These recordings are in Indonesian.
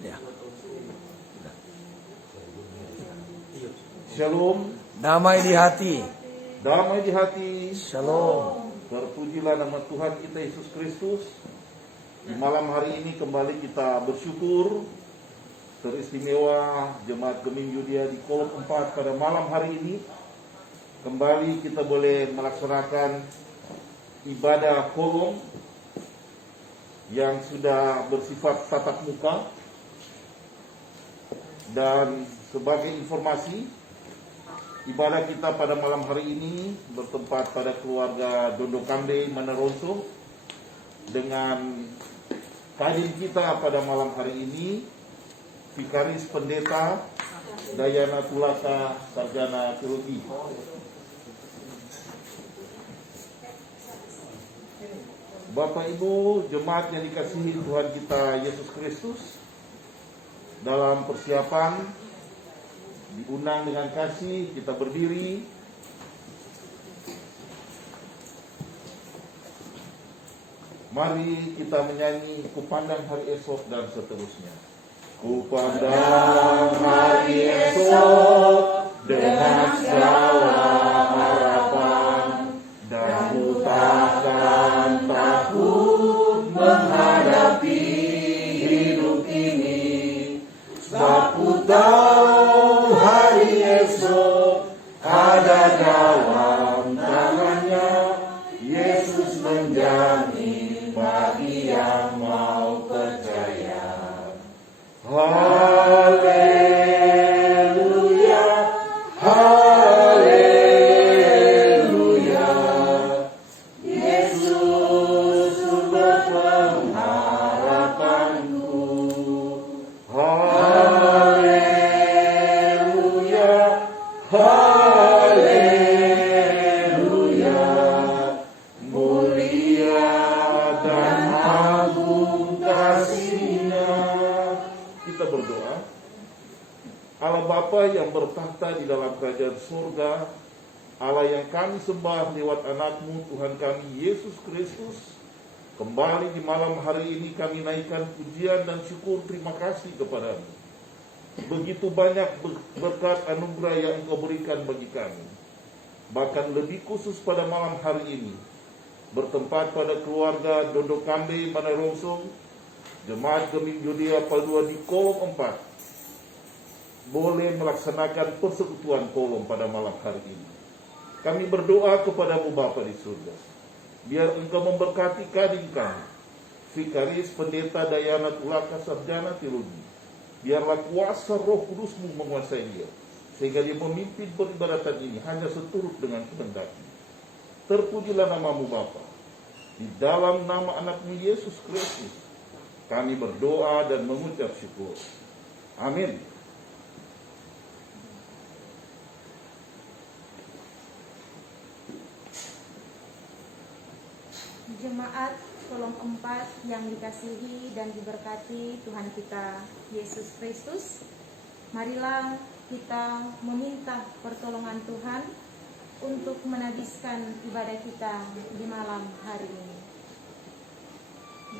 Ya. Shalom. Damai di hati. Damai di hati. Shalom. Terpujilah nama Tuhan kita Yesus Kristus. Di malam hari ini kembali kita bersyukur teristimewa Jemaat Gemim Yudia di Kolom 4 pada malam hari ini. Kembali kita boleh melaksanakan ibadah kolom yang sudah bersifat tatap muka. Dan sebagai informasi, ibadah kita pada malam hari ini bertempat pada keluarga Dondo Kambe Manaronso. Dengan kadir kita pada malam hari ini, Vikaris Pendeta Dayana Tulaka, Sarjana Teologi. Bapak Ibu jemaat yang dikasihi Tuhan kita Yesus Kristus, dalam persiapan diundang dengan kasih, kita berdiri. Mari kita menyanyi Ku Pandang Hari Esok dan seterusnya. Ku pandang hari esok dengan segala harapan, dan ku takkan takut menghadapi hidup ini. Sebab ku tahu hari esok ada dalam tangannya. Yesus menjamin bagi yang mau percaya. Haleluya, haleluya. Yesus sumber pengharapanku. Haleluya, haleluya. Mulia dan agung kasih-Nya. Kita berdoa. Allah Bapa yang bertahta di dalam kerajaan surga, Allah yang kami sembah lewat anak-Mu Tuhan kami Yesus Kristus, kembali di malam hari ini kami naikkan pujian dan syukur terima kasih kepada-Mu. Begitu banyak berkat anugerah yang Engkau berikan bagi kami. Bahkan lebih khusus pada malam hari ini, bertempat pada keluarga Dondo Kambe Manaronso, Jemaat Gemim Yudia Paldua di Kolom 4, boleh melaksanakan persekutuan kolom pada malam hari ini. Kami berdoa kepada-Mu Bapa di surga, biar Engkau memberkati kadin kami, Vikaris Pendeta Dayana Tulaka, Sarjana Teologi. Biarlah kuasa Roh Kudus-Mu menguasai dia, sehingga dia memimpin peribadatan ini hanya seturut dengan kehendak-Mu. Terpujilah nama-Mu Bapa. Di dalam nama anak-Mu Yesus Kristus, kami berdoa dan mengucap syukur. Amin. Jemaat Kolom 4 yang dikasihi dan diberkati Tuhan kita Yesus Kristus, marilah kita meminta pertolongan Tuhan untuk menabiskan ibadah kita di malam hari ini.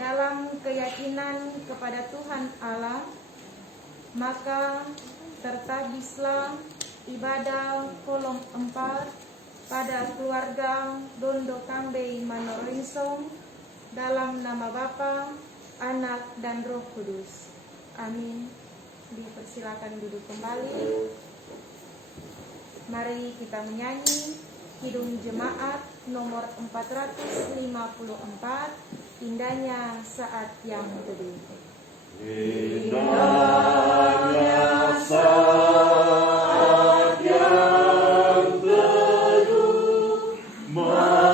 Dalam keyakinan kepada Tuhan Allah, maka tertabislah ibadah Kolom 4 pada keluarga Dondo Kambe Manaronso dalam nama Bapa, Anak, dan Roh Kudus. Amin. Dipersilakan duduk kembali. Mari kita menyanyi Kidung Jemaat nomor 454, Indahnya Saat Yang Teduh. Indahnya saat yang teduh menghadap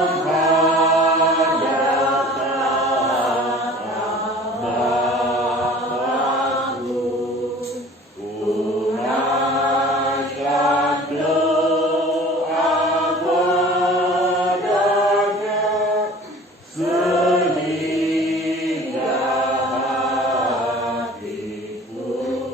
Bapa-Ku, tunaikan doa padanya sehingga hatiku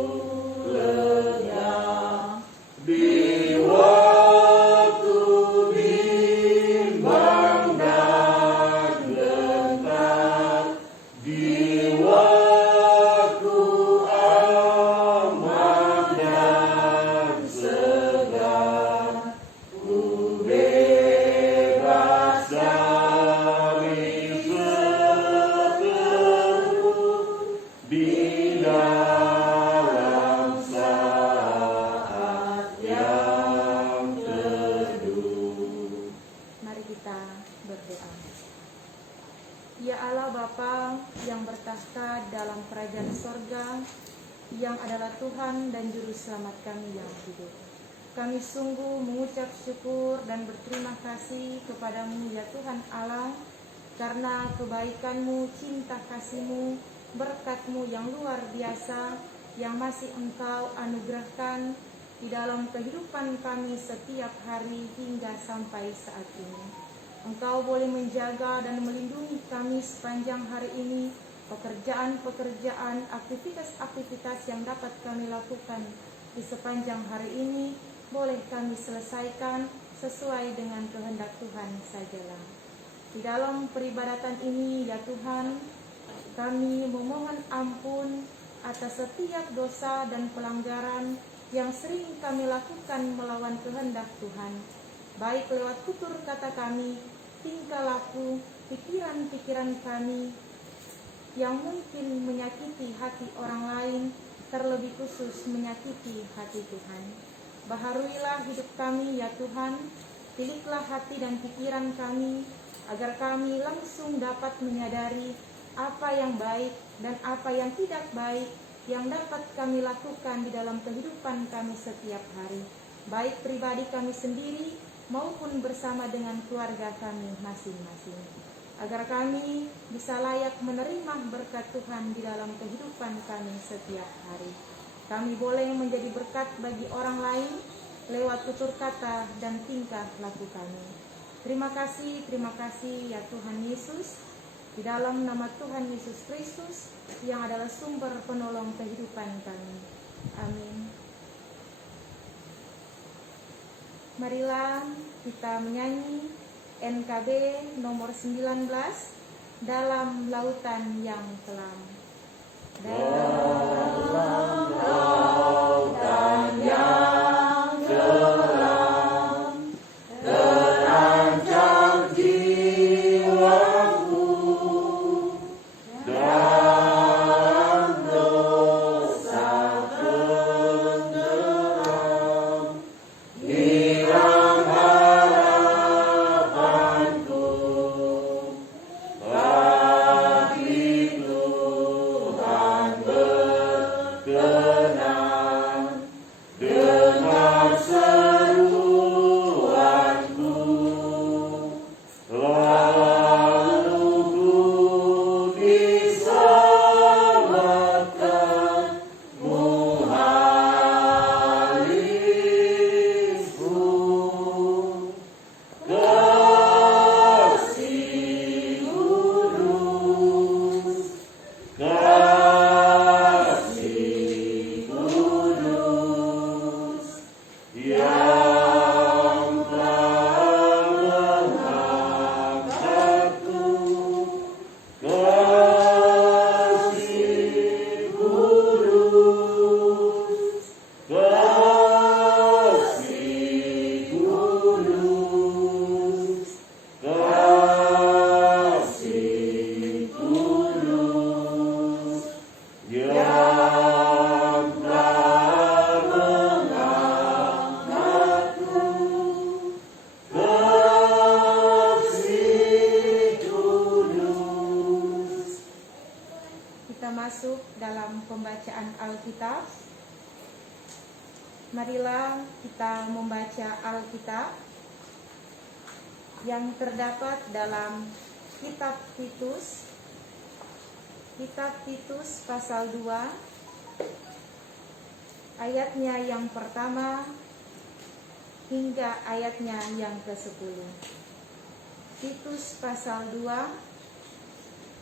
di dalam saat yang teduh. Mari kita berdoa. Ya Allah Bapa yang bertahta dalam kerajaan sorga, yang adalah Tuhan dan Juru Selamat kami yang hidup, kami sungguh mengucap syukur dan berterima kasih kepadamu ya Tuhan Allah, karena kebaikan-Mu, cinta kasih-Mu, berkat-Mu yang luar biasa yang masih Engkau anugerahkan di dalam kehidupan kami setiap hari hingga sampai saat ini. Engkau boleh menjaga dan melindungi kami sepanjang hari ini, pekerjaan-pekerjaan, aktivitas-aktivitas yang dapat kami lakukan di sepanjang hari ini boleh kami selesaikan sesuai dengan kehendak Tuhan sajalah. Di dalam peribadatan ini ya Tuhan, kami memohon ampun atas setiap dosa dan pelanggaran yang sering kami lakukan melawan kehendak Tuhan, baik lewat tutur kata kami, tingkah laku, pikiran-pikiran kami yang mungkin menyakiti hati orang lain, terlebih khusus menyakiti hati Tuhan. Baharuilah hidup kami ya Tuhan, pilihlah hati dan pikiran kami, agar kami langsung dapat menyadari apa yang baik dan apa yang tidak baik yang dapat kami lakukan di dalam kehidupan kami setiap hari, baik pribadi kami sendiri maupun bersama dengan keluarga kami masing-masing, agar kami bisa layak menerima berkat Tuhan di dalam kehidupan kami setiap hari. Kami boleh menjadi berkat bagi orang lain lewat tutur kata dan tingkah laku kami. Terima kasih ya Tuhan Yesus, di dalam nama Tuhan Yesus Kristus yang adalah sumber penolong kehidupan kami. Amin. Marilah kita menyanyi NKB nomor 19, Dalam Lautan yang Kelam. Dalam lautan yang kelam, terancam jiwaku, dalam dosa tenggelam, hilang harapanku, pagi Tuhan berkenan dengar seruanku, lalu ku diselamatkan muhalisku. Kasih kudus, kasih kudus, yang telah mengangkatku. Kasih kudus, kasih kudus, kasih kudus, yang telah mengangkatku. Kasih kudus. Kita masuk dalam pembacaan Alkitab. Marilah kita membaca Alkitab yang terdapat dalam Kitab Titus, pasal 2, ayatnya yang pertama hingga ayatnya yang ke-10. Titus pasal 2,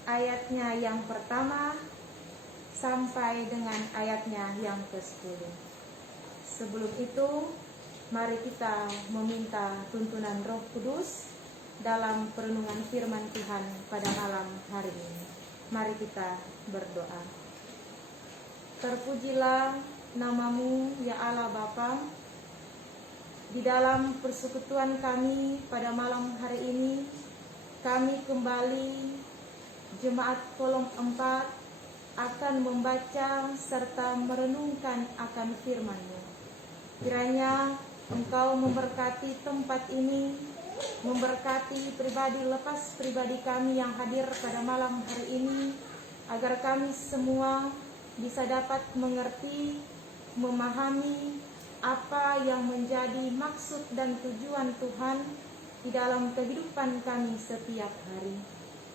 ayatnya yang pertama sampai dengan ayatnya yang ke-10. Sebelum itu, mari kita meminta tuntunan Roh Kudus dalam perenungan firman Tuhan pada malam hari ini. Mari kita berdoa. Terpujilah namamu ya Allah Bapa. Di dalam persekutuan kami pada malam hari ini, kami kembali Jemaat Kolom 4 akan akan membaca serta merenungkan akan firman-Mu. Kiranya Engkau memberkati tempat ini, memberkati pribadi lepas pribadi kami yang hadir pada malam hari ini, agar kami semua bisa dapat mengerti, memahami apa yang menjadi maksud dan tujuan Tuhan di dalam kehidupan kami setiap hari.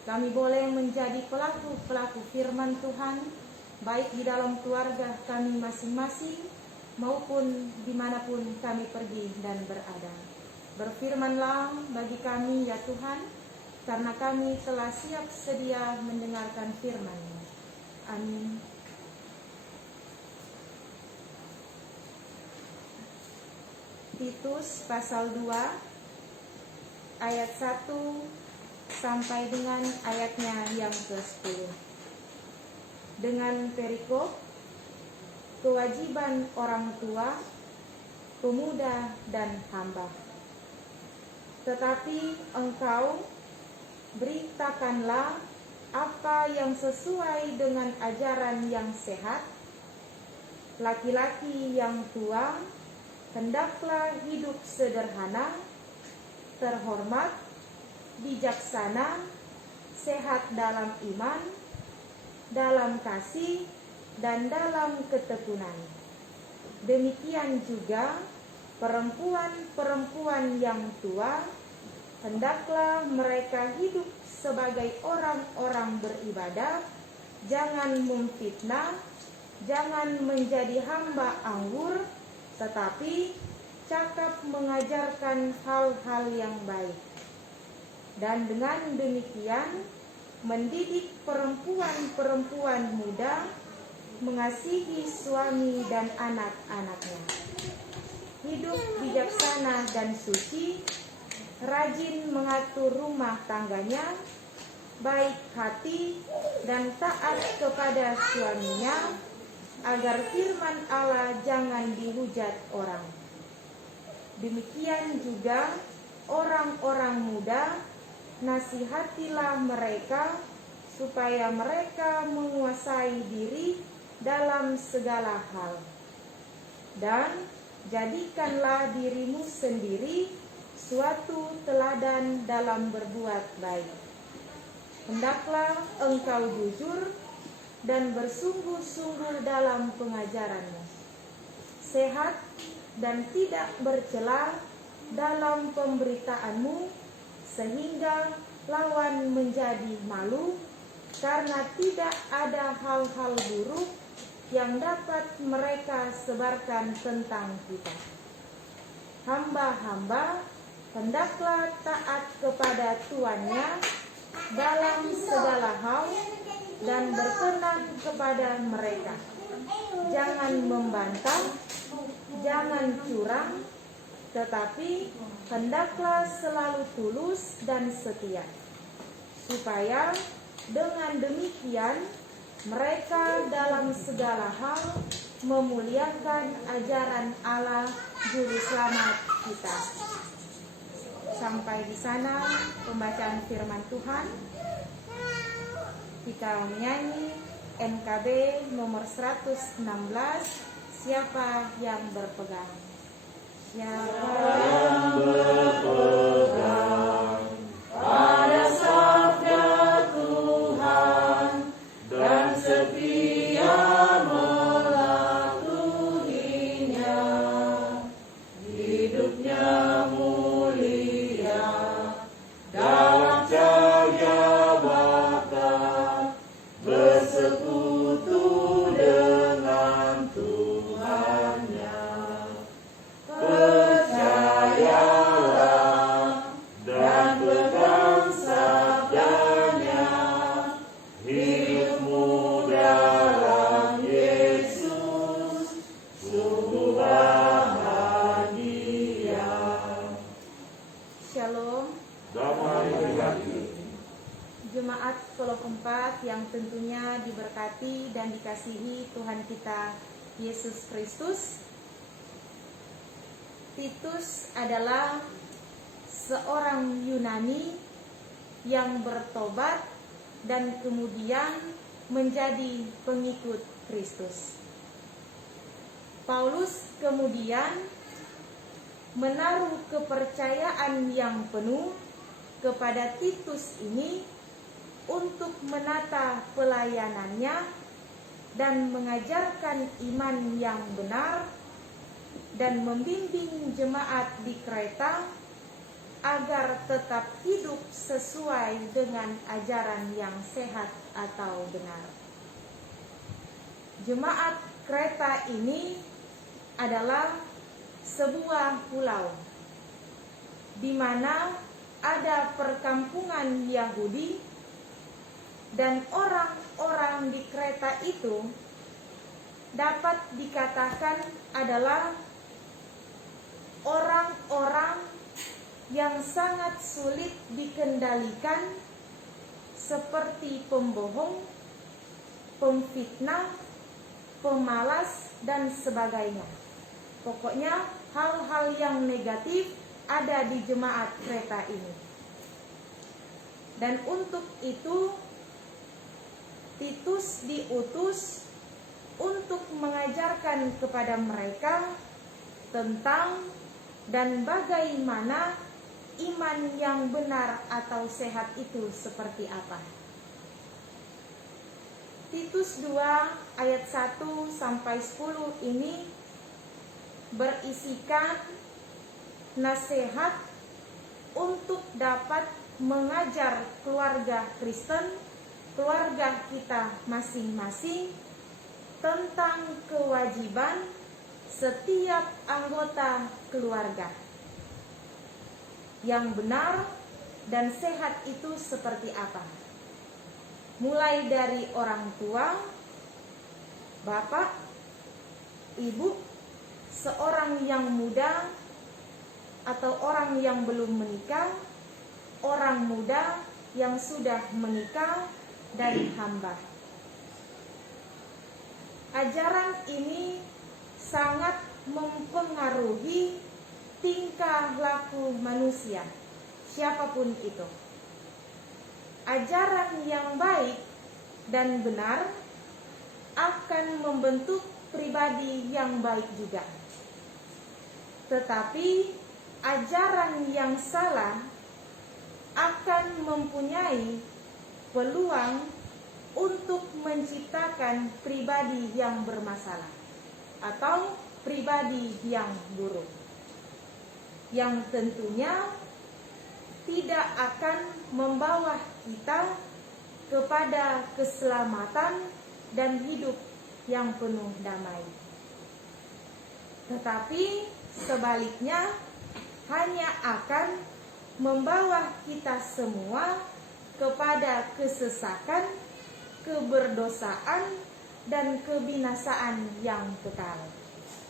Kami boleh menjadi pelaku-pelaku firman Tuhan, baik di dalam keluarga kami masing-masing, maupun dimanapun kami pergi dan berada. Berfirmanlah bagi kami ya Tuhan, karena kami telah siap sedia mendengarkan firman-Mu. Amin. Titus pasal 2 ayat 1 sampai dengan ayatnya yang ke-10. Dengan perikop kewajiban orang tua, pemuda dan hamba. Tetapi engkau beritakanlah apa yang sesuai dengan ajaran yang sehat. Laki-laki yang tua hendaklah hidup sederhana, terhormat, bijaksana, sehat dalam iman, dalam kasih, dan dalam ketekunan. Demikian juga perempuan-perempuan yang tua, hendaklah mereka hidup sebagai orang-orang beribadah, jangan memfitnah, jangan menjadi hamba anggur, tetapi cakap mengajarkan hal-hal yang baik. Dan dengan demikian mendidik perempuan-perempuan muda mengasihi suami dan anak-anaknya, hidup bijaksana dan suci, rajin mengatur rumah tangganya, baik hati dan taat kepada suaminya, agar firman Allah jangan dihujat orang. Demikian juga orang-orang muda, nasihatilah mereka supaya mereka menguasai diri dalam segala hal. Dan jadikanlah dirimu sendiri suatu teladan dalam berbuat baik. Hendaklah engkau jujur dan bersungguh-sungguh dalam pengajaranmu, sehat dan tidak bercela dalam pemberitaanmu, sehingga lawan menjadi malu, karena tidak ada hal-hal buruk yang dapat mereka sebarkan tentang kita. Hamba-hamba hendaklah taat kepada tuannya dalam segala hal dan berkenan kepada mereka. Jangan membantah, jangan curang, tetapi hendaklah selalu tulus dan setia, supaya dengan demikian mereka dalam segala hal memuliakan ajaran Allah Juru Selamat kita. Sampai di sana pembacaan firman Tuhan. Kita menyanyi NKB nomor 116, siapa yang berpegang? Siapa yang berpegang pada sabda Tuhan dan setia mematuhinya, hidupnya mulia dalam cahaya bakal bersekutu dengan Tuhannya. Percayalah dan pegang sabdanya, hidupmu dalam Yesus sungguh bahagia. Shalom. Damai di hati. Jemaat Kolom 4 yang tentunya diberkati dan dikasihi Tuhan kita Yesus Kristus. Titus adalah seorang Yunani yang bertobat dan kemudian menjadi pengikut Kristus. Paulus kemudian menaruh kepercayaan yang penuh kepada Titus ini untuk menata pelayanannya dan mengajarkan iman yang benar dan membimbing jemaat di Kreta agar tetap hidup sesuai dengan ajaran yang sehat atau benar. Jemaat Kreta ini adalah sebuah pulau di mana ada perkampungan Yahudi, dan orang-orang di Kreta itu dapat dikatakan adalah orang-orang yang sangat sulit dikendalikan, seperti pembohong, pemfitnah, pemalas, dan sebagainya. Pokoknya hal-hal yang negatif ada di jemaat Kreta ini. Dan untuk itu Titus diutus untuk mengajarkan kepada mereka tentang dan bagaimana iman yang benar atau sehat itu seperti apa. Titus 2 ayat 1 sampai 10 ini berisikan nasihat untuk dapat mengajar keluarga Kristen, keluarga kita masing-masing, tentang kewajiban setiap anggota keluarga yang benar dan sehat itu seperti apa. Mulai dari orang tua, bapak, ibu, seorang yang muda atau orang yang belum menikah, orang muda yang sudah menikah, dan hamba. Ajaran ini sangat mempengaruhi tingkah laku manusia, siapapun itu. Ajaran yang baik dan benar akan membentuk pribadi yang baik juga. Tetapi ajaran yang salah akan mempunyai peluang untuk menciptakan pribadi yang bermasalah atau pribadi yang buruk, yang tentunya tidak akan membawa kita kepada keselamatan dan hidup yang penuh damai. Tetapi sebaliknya hanya akan membawa kita semua kepada kesesakan, keberdosaan, dan kebinasaan yang kekal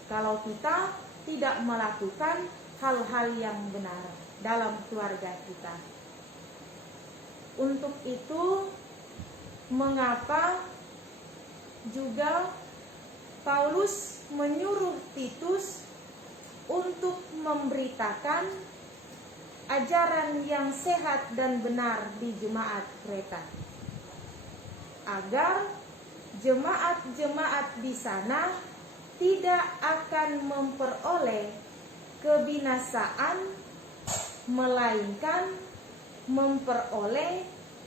kalau kita tidak melakukan hal-hal yang benar dalam keluarga kita. Untuk itu, mengapa juga Paulus menyuruh Titus untuk memberitakan ajaran yang sehat dan benar di jemaat Kreta, agar jemaat-jemaat di sana tidak akan memperoleh kebinasaan, melainkan memperoleh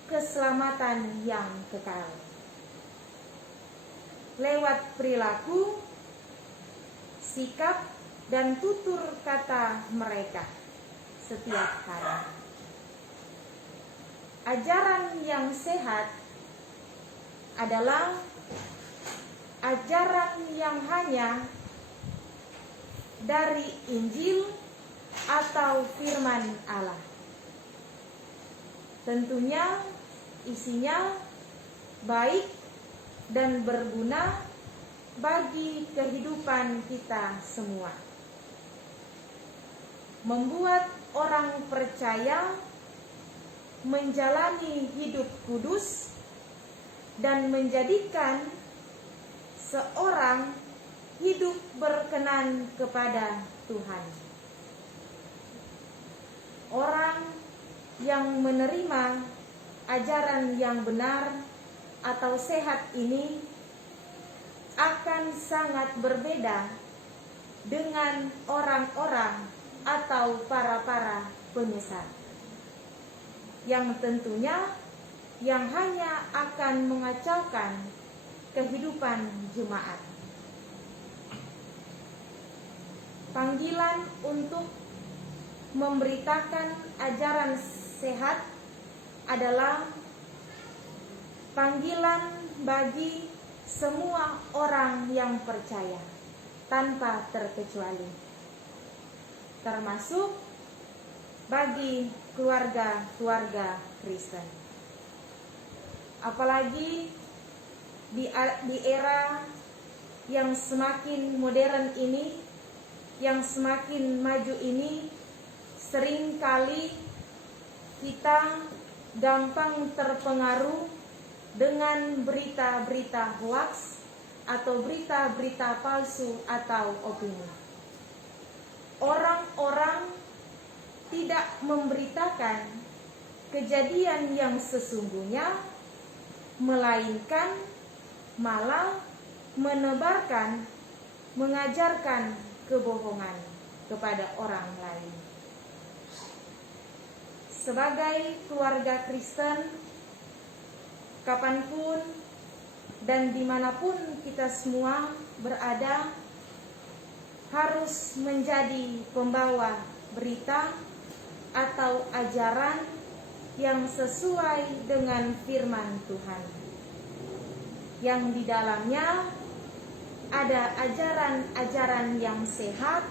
keselamatan yang kekal lewat perilaku, sikap, dan tutur kata mereka setiap hari. Ajaran yang sehat adalah ajaran yang hanya dari Injil atau firman Allah. Tentunya isinya baik dan berguna bagi kehidupan kita semua. Membuat orang percaya menjalani hidup kudus dan menjadikan seorang hidup berkenan kepada Tuhan. Orang yang menerima ajaran yang benar atau sehat ini akan sangat berbeda dengan orang-orang atau para penyesat yang tentunya yang hanya akan mengacaukan kehidupan jemaat. Panggilan untuk memberitakan ajaran sehat adalah panggilan bagi semua orang yang percaya tanpa terkecuali, termasuk bagi keluarga-keluarga Kristen. Apalagi di era yang semakin modern ini, yang semakin maju ini, seringkali kita gampang terpengaruh dengan berita-berita hoaks atau berita-berita palsu atau opini. Orang-orang tidak memberitakan kejadian yang sesungguhnya, melainkan malah menebarkan, mengajarkan kebohongan kepada orang lain. Sebagai keluarga Kristen, kapanpun dan dimanapun kita semua berada, harus menjadi pembawa berita atau ajaran yang sesuai dengan firman Tuhan, yang di dalamnya ada ajaran-ajaran yang sehat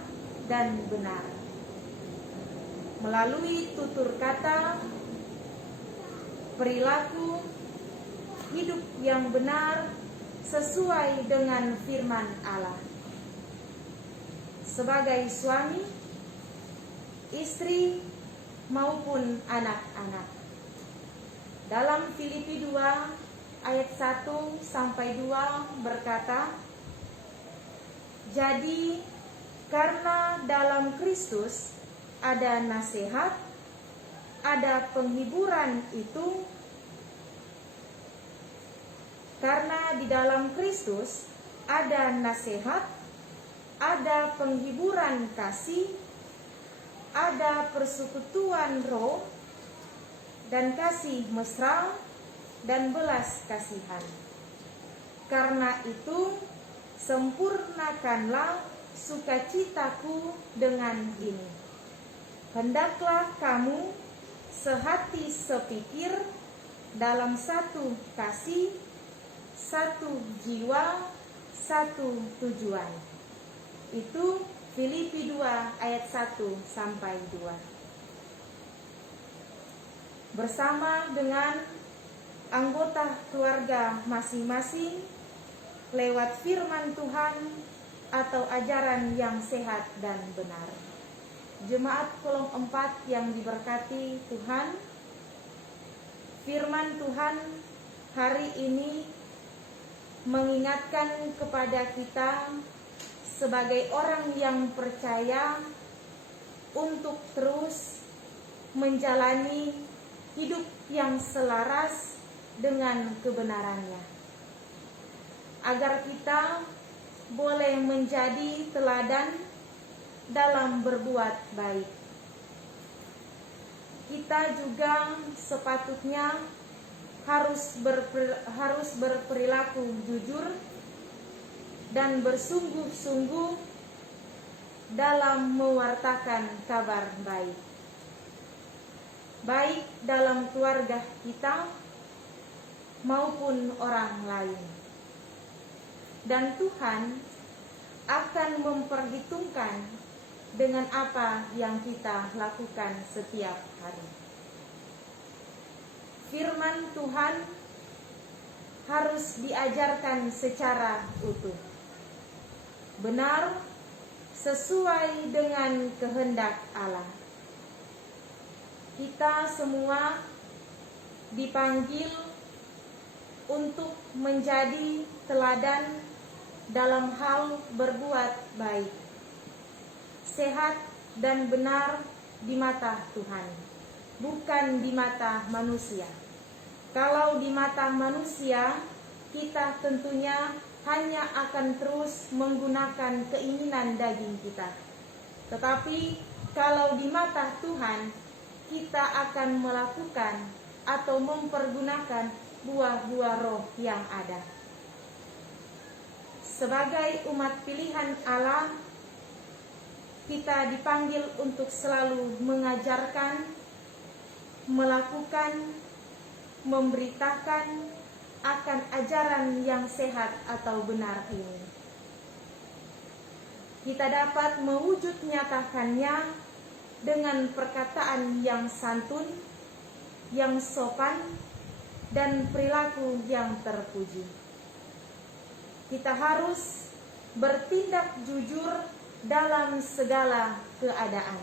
dan benar. Melalui tutur kata, perilaku, hidup yang benar sesuai dengan firman Allah. Sebagai suami, istri, maupun anak-anak. Dalam Filipi 2 ayat 1 sampai 2 berkata, jadi karena dalam Kristus ada nasihat, ada penghiburan itu, karena di dalam Kristus ada nasihat, ada penghiburan kasih, ada persekutuan roh, dan kasih mesra, dan belas kasihan. Karena itu, sempurnakanlah sukacitaku dengan ini. Hendaklah kamu sehati sepikir, dalam satu kasih, satu jiwa, satu tujuan. Itu Filipi 2 ayat 1 sampai 2. Bersama dengan anggota keluarga masing-masing, lewat firman Tuhan atau ajaran yang sehat dan benar. Jemaat Kolom 4 yang diberkati Tuhan, firman Tuhan hari ini mengingatkan kepada kita sebagai orang yang percaya untuk terus menjalani hidup yang selaras dengan kebenarannya, agar kita boleh menjadi teladan dalam berbuat baik. Kita juga sepatutnya harus berperilaku jujur dan bersungguh-sungguh dalam mewartakan kabar baik, baik dalam keluarga kita maupun orang lain. Dan Tuhan akan memperhitungkan dengan apa yang kita lakukan setiap hari. Firman Tuhan harus diajarkan secara utuh, benar, sesuai dengan kehendak Allah. Kita semua dipanggil untuk menjadi teladan dalam hal berbuat baik, sehat dan benar di mata Tuhan, bukan di mata manusia. Kalau di mata manusia, kita tentunya hanya akan terus menggunakan keinginan daging kita. Tetapi kalau di mata Tuhan, kita akan melakukan atau mempergunakan buah-buah roh yang ada. Sebagai umat pilihan Allah, kita dipanggil untuk selalu mengajarkan, melakukan, memberitakan akan ajaran yang sehat atau benar ini. Kita dapat mewujud nyatakannya dengan perkataan yang santun, yang sopan, dan perilaku yang terpuji. Kita harus bertindak jujur dalam segala keadaan,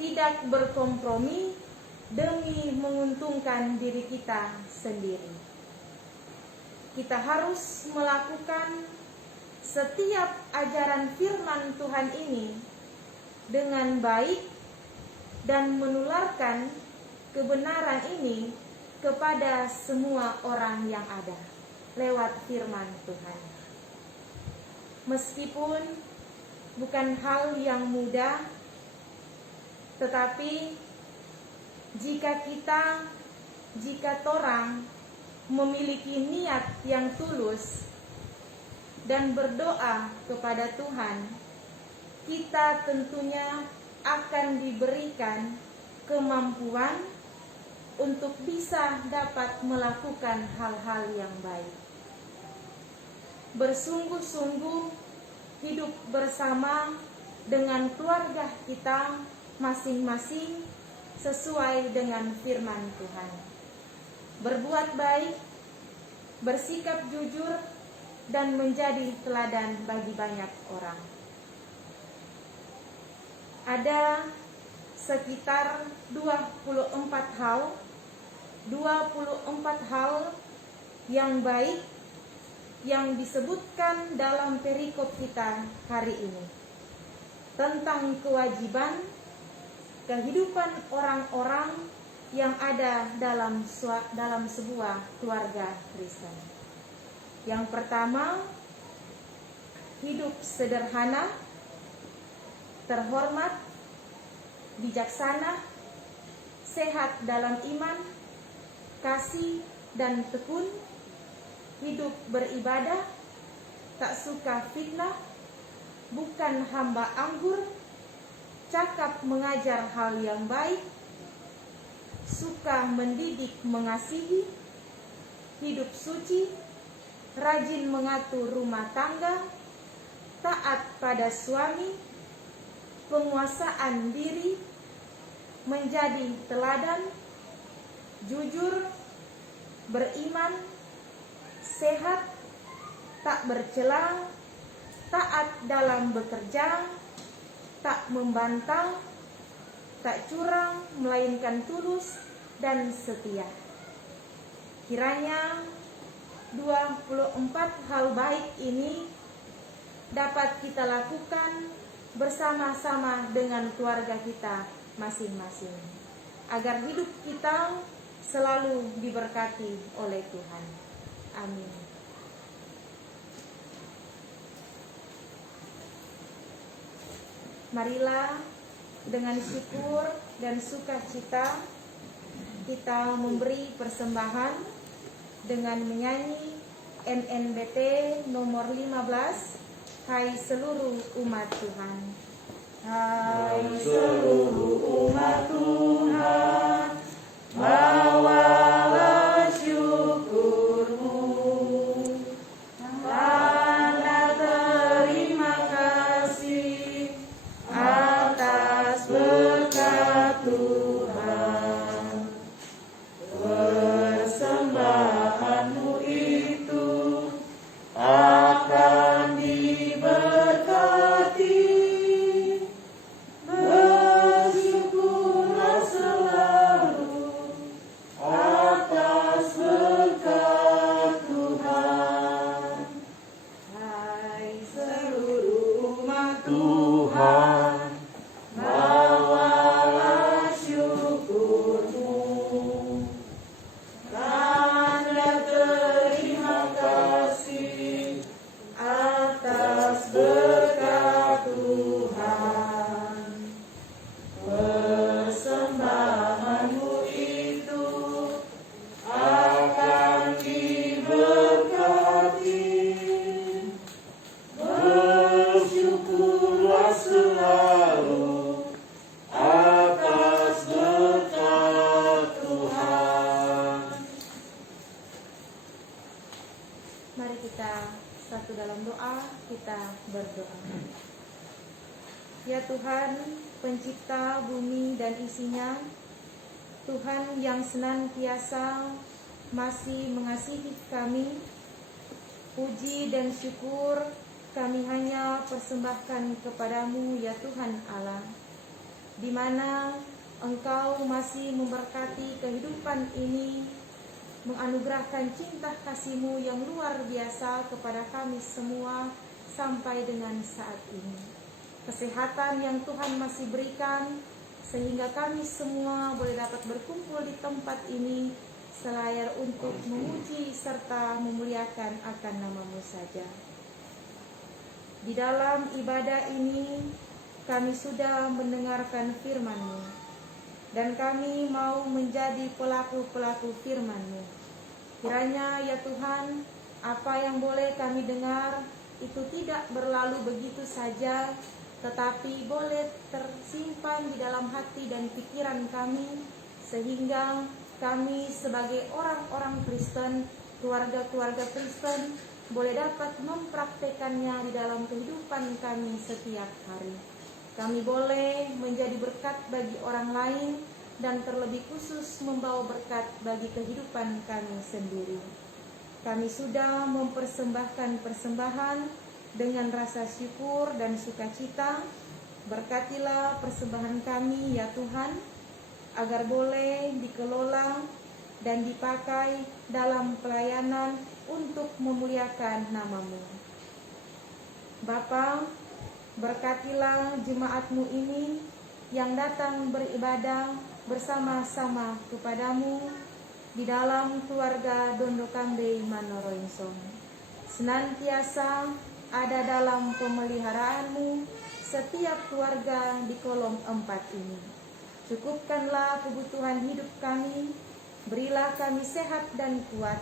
tidak berkompromi demi menguntungkan diri kita sendiri. Kita harus melakukan setiap ajaran firman Tuhan ini dengan baik dan menularkan kebenaran ini kepada semua orang yang ada lewat firman Tuhan. Meskipun bukan hal yang mudah, tetapi jika torang memiliki niat yang tulus dan berdoa kepada Tuhan, kita tentunya akan diberikan kemampuan untuk bisa dapat melakukan hal-hal yang baik. Bersungguh-sungguh hidup bersama dengan keluarga kita masing-masing sesuai dengan firman Tuhan. Berbuat baik, bersikap jujur, dan menjadi teladan bagi banyak orang. Ada sekitar 24 hal yang baik yang disebutkan dalam perikop kita hari ini tentang kewajiban kehidupan orang-orang yang ada dalam sebuah keluarga Kristen. Yang pertama, hidup sederhana, terhormat, bijaksana, sehat dalam iman, kasih dan tekun, hidup beribadah, tak suka fitnah, bukan hamba anggur, cakap mengajar hal yang baik, suka mendidik mengasihi, hidup suci, rajin mengatur rumah tangga, taat pada suami, penguasaan diri, menjadi teladan, jujur, beriman, sehat, tak bercela, taat dalam bekerja, tak membantah, tak curang, melainkan tulus dan setia. Kiranya 24 hal baik ini dapat kita lakukan bersama-sama dengan keluarga kita masing-masing, agar hidup kita selalu diberkati oleh Tuhan. Amin. Marilah dengan syukur dan sukacita kita memberi persembahan dengan menyanyi NNBT nomor 15, Hai seluruh umat Tuhan. Hai seluruh umat Tuhan, bawalah syukurmu, tanda terima kasih atas berkat Tuhan. Persembahanmu itu akan diberkati. Bersyukurlah selalu bersatu dalam doa, kita berdoa. Ya Tuhan, pencipta bumi dan isinya, Tuhan yang senantiasa masih mengasihi kami, puji dan syukur kami hanya persembahkan kepadamu ya Tuhan Allah, di mana Engkau masih memberkati kehidupan ini, menganugerahkan cinta kasih-Mu yang luar biasa kepada kami semua sampai dengan saat ini. Kesehatan yang Tuhan masih berikan, sehingga kami semua boleh dapat berkumpul di tempat ini selayar untuk memuji serta memuliakan akan nama-Mu saja. Di dalam ibadah ini, kami sudah mendengarkan firman-Mu, dan kami mau menjadi pelaku-pelaku firman-Mu. Kiranya ya Tuhan, apa yang boleh kami dengar itu tidak berlalu begitu saja, tetapi boleh tersimpan di dalam hati dan pikiran kami, sehingga kami sebagai orang-orang Kristen, keluarga-keluarga Kristen, boleh dapat mempraktekannya di dalam kehidupan kami setiap hari. Kami boleh menjadi berkat bagi orang lain, dan terlebih khusus membawa berkat bagi kehidupan kami sendiri. Kami sudah mempersembahkan persembahan dengan rasa syukur dan sukacita. Berkatilah persembahan kami ya Tuhan, agar boleh dikelola dan dipakai dalam pelayanan untuk memuliakan nama-Mu. Bapa, berkatilah jemaat-Mu ini yang datang beribadah bersama-sama kepadamu di dalam keluarga Dondokambe Manoroinsong. Senantiasa ada dalam pemeliharaan-Mu setiap keluarga di kolom 4 ini. Cukupkanlah kebutuhan hidup kami, berilah kami sehat dan kuat,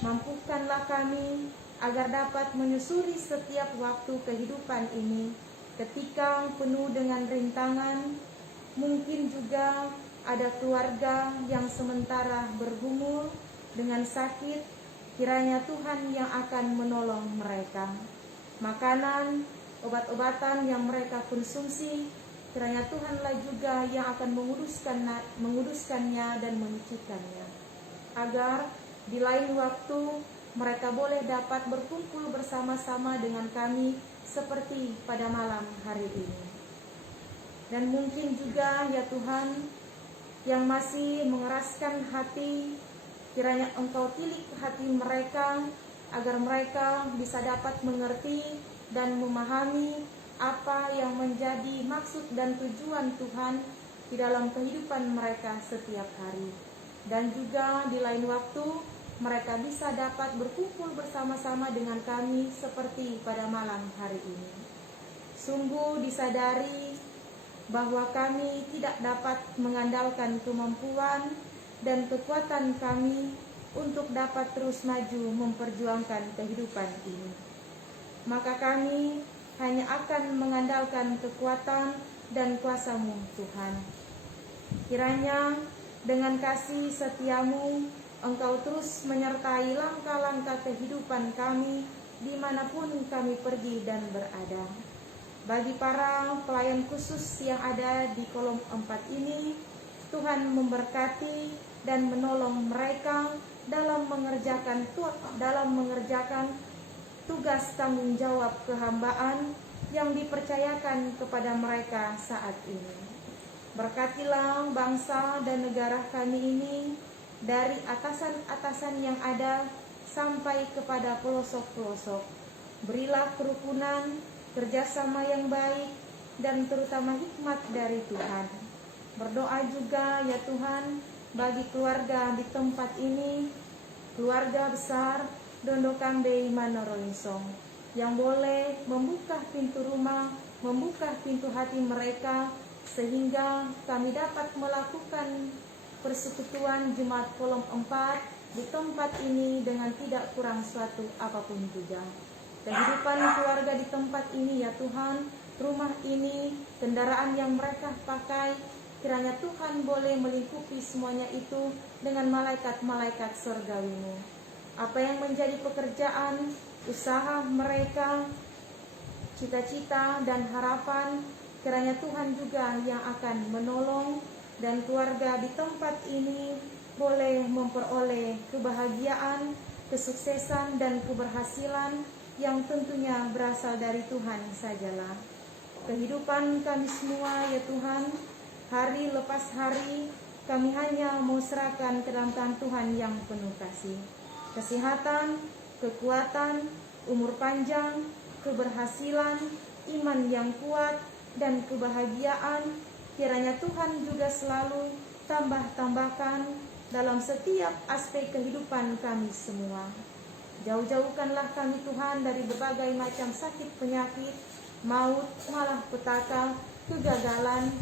mampukanlah kami agar dapat menyusuri setiap waktu kehidupan ini ketika penuh dengan rintangan. Mungkin juga ada keluarga yang sementara bergumul dengan sakit, kiranya Tuhan yang akan menolong mereka. Makanan, obat-obatan yang mereka konsumsi, kiranya Tuhanlah juga yang akan menguduskannya dan menyucikannya, agar di lain waktu mereka boleh dapat berkumpul bersama-sama dengan kami seperti pada malam hari ini. Dan mungkin juga ya Tuhan, yang masih mengeraskan hati, kiranya Engkau tilik hati mereka, agar mereka bisa dapat mengerti dan memahami apa yang menjadi maksud dan tujuan Tuhan di dalam kehidupan mereka setiap hari. Dan juga di lain waktu mereka bisa dapat berkumpul bersama-sama dengan kami seperti pada malam hari ini. Sungguh disadari bahwa kami tidak dapat mengandalkan kemampuan dan kekuatan kami untuk dapat terus maju memperjuangkan kehidupan ini. Maka kami hanya akan mengandalkan kekuatan dan kuasa-Mu Tuhan. Kiranya dengan kasih setia-Mu Engkau terus menyertai langkah-langkah kehidupan kami dimanapun kami pergi dan berada. Bagi para pelayan khusus yang ada di kolom 4 ini, Tuhan memberkati dan menolong mereka dalam mengerjakan tugas tanggung jawab kehambaan yang dipercayakan kepada mereka saat ini. Berkatilah bangsa dan negara kami ini, dari atasan-atasan yang ada sampai kepada pelosok-pelosok. Berilah kerukunan, kerjasama yang baik, dan terutama hikmat dari Tuhan. Berdoa juga ya Tuhan bagi keluarga di tempat ini, keluarga besar Dondokambe Manoroinsong, yang boleh membuka pintu rumah, membuka pintu hati mereka, sehingga kami dapat melakukan persekutuan Jemaat Kolom 4 di tempat ini dengan tidak kurang suatu apapun juga. Kehidupan keluarga di tempat ini ya Tuhan, rumah ini, kendaraan yang mereka pakai, kiranya Tuhan boleh melingkupi semuanya itu dengan malaikat-malaikat surgawi-Mu. Apa yang menjadi pekerjaan, usaha mereka, cita-cita dan harapan. Kiranya Tuhan juga yang akan menolong dan keluarga di tempat ini boleh memperoleh kebahagiaan, kesuksesan dan keberhasilan yang tentunya berasal dari Tuhan sajalah. Kehidupan kami semua ya Tuhan, hari lepas hari kami hanya mau serahkan ke dalam tangan Tuhan yang penuh kasih. Kesehatan, kekuatan, umur panjang, keberhasilan, iman yang kuat, dan kebahagiaan kiranya Tuhan juga selalu tambahkan dalam setiap aspek kehidupan kami semua. Jauh-jauhkanlah kami Tuhan dari berbagai macam sakit penyakit, maut, malapetaka, kegagalan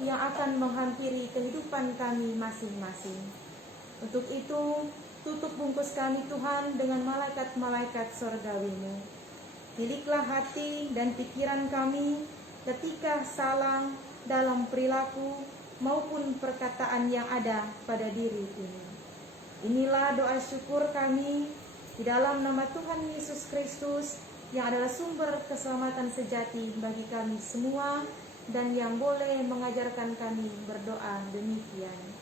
yang akan menghampiri kehidupan kami masing-masing. Untuk itu, tutup bungkus kami Tuhan dengan malaikat-malaikat sorgawi-Mu. Miliklah hati dan pikiran kami ketika salah dalam perilaku maupun perkataan yang ada pada diri ini. Inilah doa syukur kami di dalam nama Tuhan Yesus Kristus yang adalah sumber keselamatan sejati bagi kami semua dan yang boleh mengajarkan kami berdoa demikian.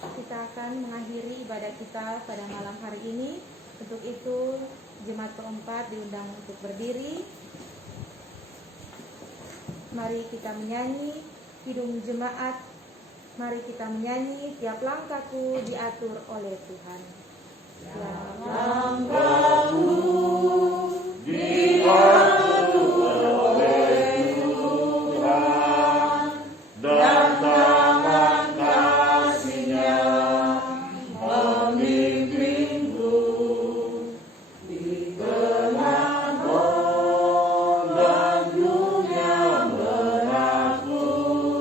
Kita akan mengakhiri ibadah kita pada malam hari ini. Untuk itu jemaat keempat diundang untuk berdiri. Mari kita menyanyi Kidung Jemaat. Mari kita menyanyi tiap langkahku diatur oleh Tuhan. Tiap langkahku diatur oleh Tuhan dan tangan kasih-Nya memimpinku di tengah gondang yang menakutkan.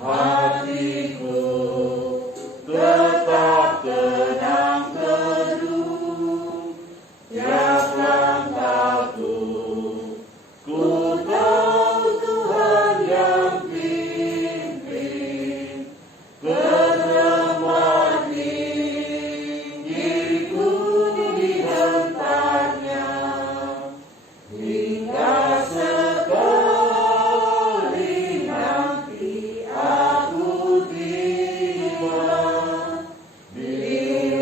Hatiku tetap tenang teduh, tiap langkahku ku tahu Tuhan yang pimpin. Ke tempat tinggiku dihentaknya, hingga sekali nanti aku tiba di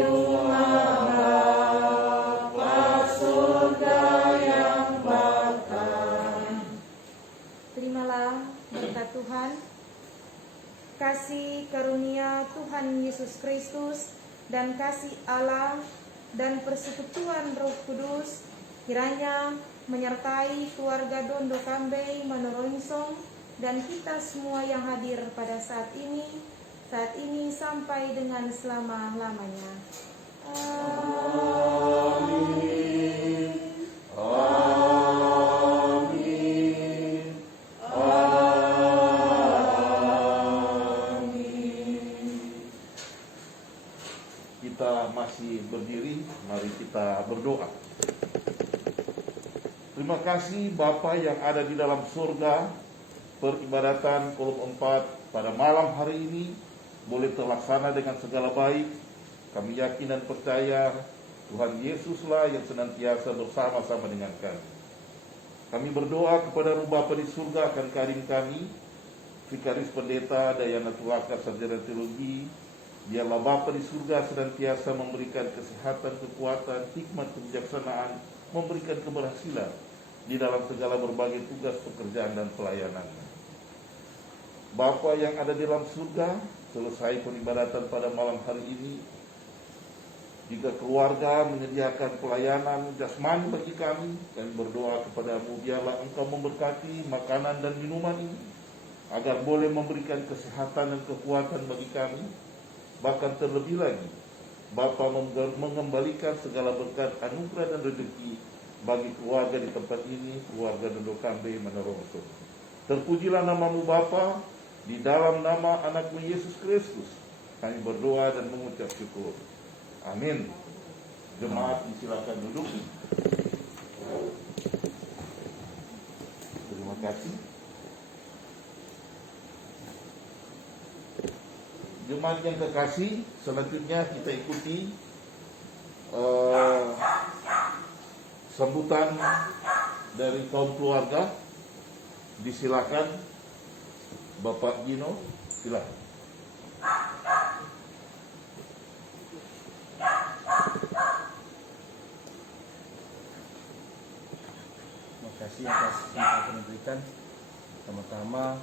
rumah Bapa surga yang bakal. Terimalah berkat Tuhan, kasih karunia Tuhan Yesus Kristus dan kasih Allah dan persekutuan Roh Kudus kiranya menyertai keluarga Dondo Kambei Manorongsong dan kita semua yang hadir pada saat ini sampai dengan selama-lamanya. Amin. Amin. Amin. Kita masih berdiri, mari kita berdoa. Terima kasih Bapa yang ada di dalam surga. Peribadatan kolom 4 pada malam hari ini boleh terlaksana dengan segala baik. Kami yakin dan percaya Tuhan Yesuslah yang senantiasa bersama-sama dengan kami. Kami berdoa kepada Roh Bapa di surga akan karim kami, Vikaris Pendeta Dayana Tuaka Sarjana Teologi. Biarlah Bapa di surga senantiasa memberikan kesehatan, kekuatan, hikmat, kebijaksanaan, memberikan keberhasilan di dalam segala berbagai tugas pekerjaan dan pelayanannya. Bapa yang ada di dalam surga, selesai peribadatan pada malam hari ini, jika keluarga menyediakan pelayanan jasmani bagi kami berdoa kepada-Mu, biarlah Engkau memberkati makanan dan minuman ini, agar boleh memberikan kesehatan dan kekuatan bagi kami. Bahkan terlebih lagi, Bapa mengembalikan segala berkat, anugerah dan rezeki bagi keluarga di tempat ini, keluarga Dondo Kambe Manarongso. Terpujilah namamu Bapa, di dalam nama anakmu Yesus Kristus kami berdoa dan mengucap syukur. Amin. Jemaat disilakan duduk. Terima kasih. Jemaat yang kekasih, selanjutnya kita ikuti sambutan dari kaum keluarga. Disilakan Bapak Gino, silakan. Terima kasih atas kesempatan yang diberikan. Pertama-tama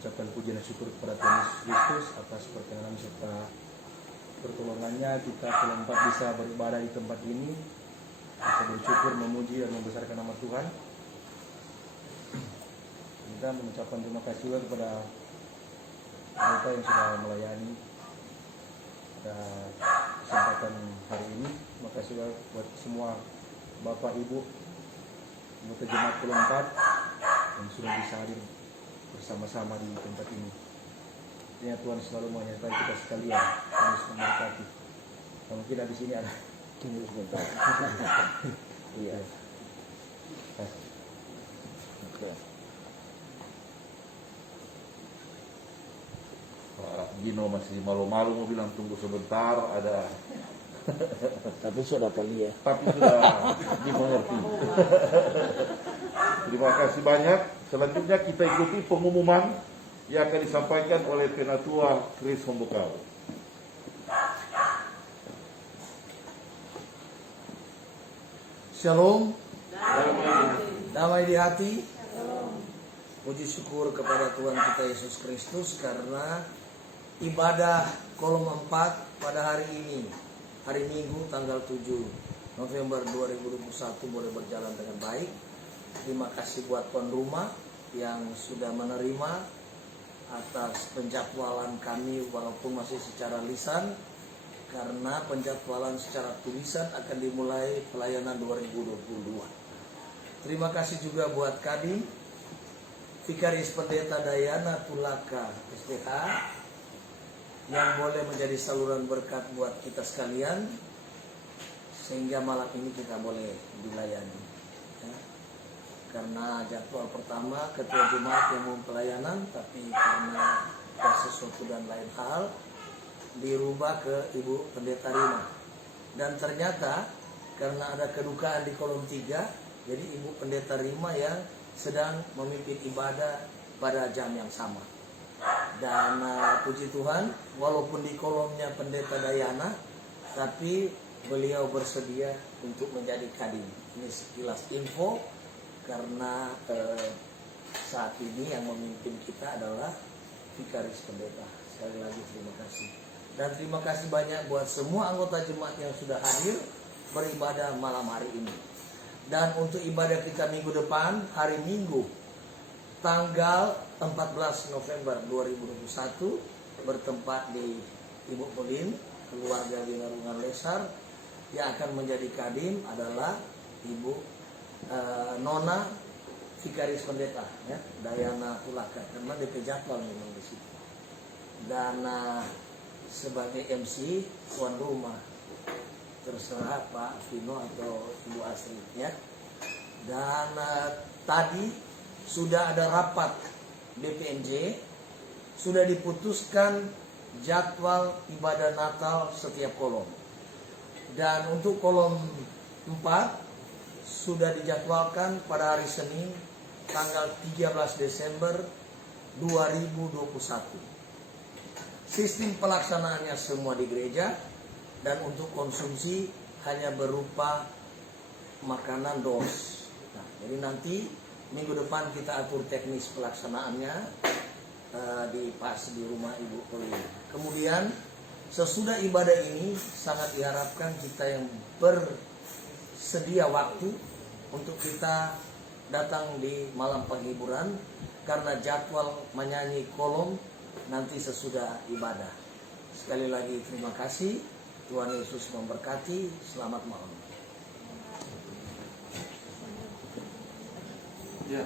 ucapkan puji dan syukur kepada Tuhan Yesus Kristus atas perkenanan serta pertolongannya kita keempat bisa beribadah di tempat ini. Kita bersyukur, memuji dan membesarkan nama Tuhan. Kita mengucapkan terima kasih juga kepada mereka yang sudah melayani pada kesempatan hari ini. Terima kasih juga buat semua Bapak Ibu anggota jemaat keempat yang sudah bisa hadir bersama-sama di tempat ini. Ya, Tuhan selalu menyertai kita sekalian. Terus memberkati. Nah, mungkin di sini ada. Tunggu sebentar. Iya. Oke. Pak Gino masih malu-malu mau bilang tunggu sebentar, ada. Tapi sudah pagi ya. Tapi sudah dimengerti. Terima kasih banyak. Selanjutnya kita ikuti pengumuman yang akan disampaikan oleh Penatua Kris Hombokau. Shalom. Damai di hati. Puji syukur kepada Tuhan kita Yesus Kristus karena ibadah kolom 4 pada hari ini, hari Minggu tanggal 7 November 2021 boleh berjalan dengan baik. Terima kasih buat tuan rumah yang sudah menerima atas penjadwalan kami walaupun masih secara lisan, karena penjadwalan secara tulisan akan dimulai pelayanan 2022. Terima kasih juga buat Kadin Vikaris Pendeta Dayana Tulaka SDH yang boleh menjadi saluran berkat buat kita sekalian sehingga malam ini kita boleh dilayani ya. Karena jadwal pertama ketua jemaat yang mau pelayanan, tapi karena ada sesuatu dan lain hal dirubah ke Ibu Pendeta Rima, dan ternyata karena ada kedukaan di kolom 3, jadi Ibu Pendeta Rima yang sedang memimpin ibadah pada jam yang sama. Dan puji Tuhan, walaupun di kolomnya Pendeta Dayana, tapi beliau bersedia untuk menjadi kadin. Ini sekilas info, karena saat ini yang memimpin kita adalah Vikaris Pendeta. Sekali lagi terima kasih. Dan terima kasih banyak buat semua anggota jemaat yang sudah hadir beribadah malam hari ini. Dan untuk ibadah kita minggu depan, hari Minggu tanggal 14 November 2021 bertempat di Ibu Pelin, keluarga Winarungan Lesar. Yang akan menjadi kadin adalah Ibu Nona Vikaris Pendeta ya, Dayana Tulaka, karena DP jadwal memang di situ. Dan sebagai MC tuan rumah terserah Pak Vino atau Ibu Asri ya. Dan tadi sudah ada rapat BPNJ, sudah diputuskan jadwal ibadah Natal setiap kolom. Dan untuk kolom 4 sudah dijadwalkan pada hari Senin tanggal 13 Desember 2021. Sistem pelaksanaannya semua di gereja, dan untuk konsumsi hanya berupa makanan dos. Nah, jadi nanti minggu depan kita atur teknis pelaksanaannya pas di rumah Ibu Pelin. Kemudian sesudah ibadah ini sangat diharapkan kita yang bersedia waktu untuk kita datang di malam penghiburan, karena jadwal menyanyi kolom nanti sesudah ibadah. Sekali lagi terima kasih. Tuhan Yesus memberkati. Selamat malam. Ya.